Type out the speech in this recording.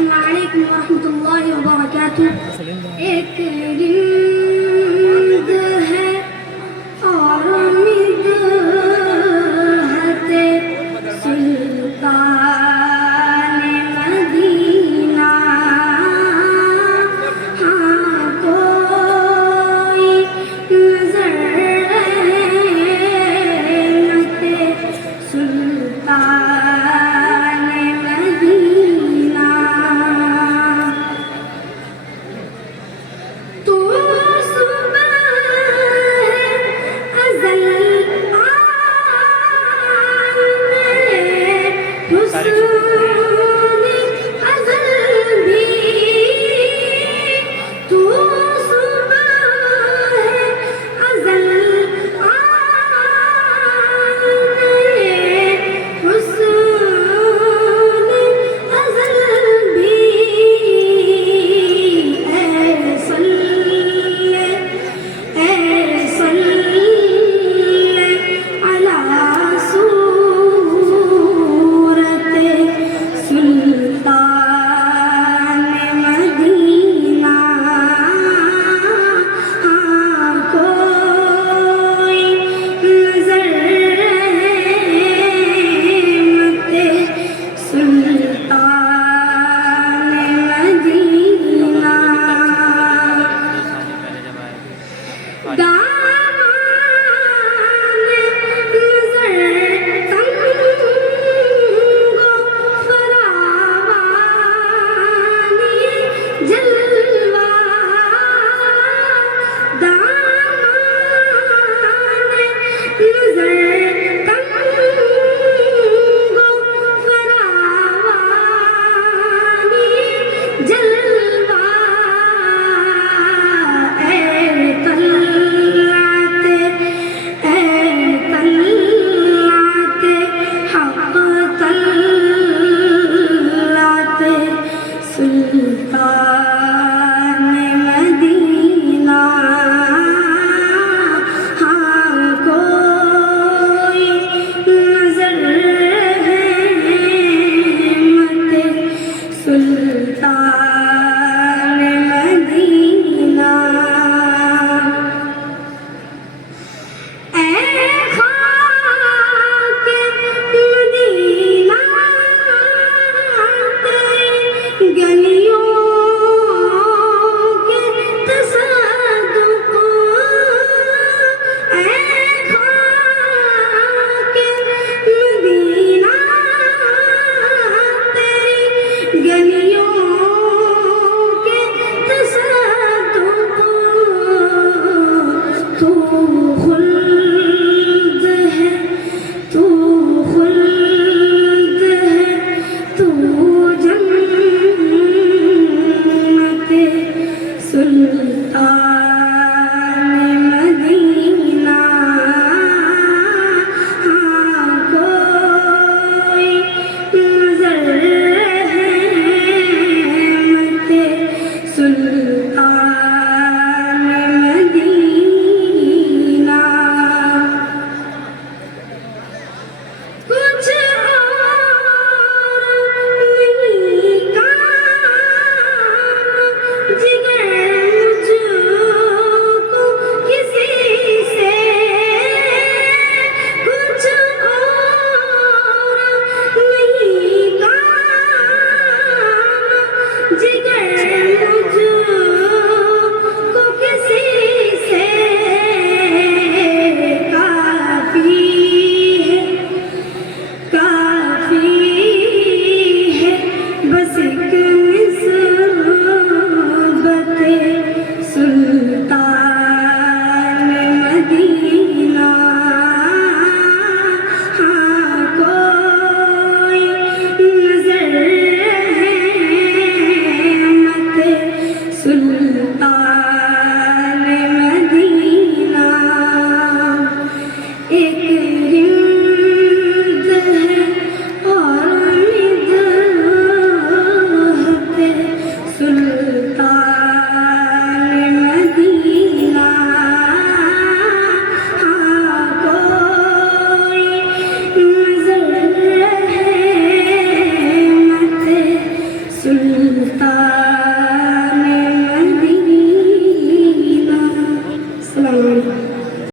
السلام علیکم ورحمۃ اللہ وبرکاتہ. ایک رند ہے اور مدحت سلطان مدینہ. ہاں کوئی نظر رحمت سلطان مدینہ. تو صبح ازل حسن ازل بھی تو صبح ازل حسن ازل بھی. اے صلی علی صورت سلطان مدینہ. ہاں کوئی نظر رحمت سلطان مدینہ. دامان نظر تنگ و فراوانی جلوہ. دامان نظر تنگ و فراوانی جلوہ. اے طلعت حق طلعت سلطان مدینہ. ہاں کوئی نظر رحمت سلطان مدینہ. اے خاک مدینہ تیری گلیوں کے تصدق. اے خاک مدینہ تیری گلیوں